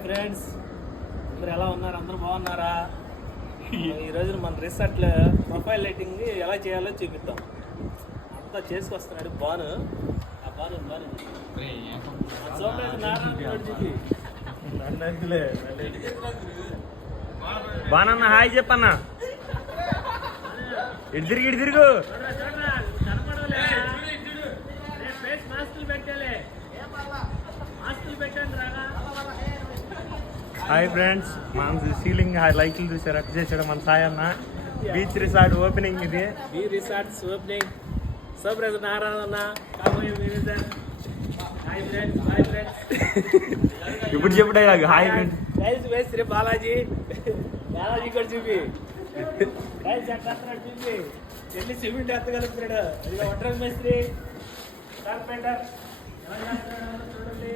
Hi friends, అందరు ఎలా ఉన్నారు? అందరూ బాగున్నారా? ఈరోజు మన రిసార్ట్లో ప్రొఫైల్ లైటింగ్ ఎలా చేయాలో చూపిద్దాం. అంతా చేసుకొస్తున్నాడు బాను. ఆ బాను బానన్న హాయ్ చెప్పన్న. ఇటు తిరుగు హాయ్ ఫ్రెండ్స్, మన సీలింగ్ లైట్లు చూసారు అట్ చేసాడు మన సాయి అన్న. బీచ్ రిసార్ట్ ఓపెనింగ్ ఇది. B resorts opening surprise Narayana కాబోయే manager. Hi friends, hi friends. ఇప్పుడు చెప్పు డైలాగ్. Hi friends. టైల్స్ మేస్త్రి బాలాజీ కూడా చూపి. టైల్స్ ఎట్టాడు చూపి. ఎన్ని సిమెంట్ ఎత్తగలుగుతున్నాడు. అది వడ్రం మేస్త్రి కార్పెంటర్ ఎలా చేస్తున్నాడు చూడండి.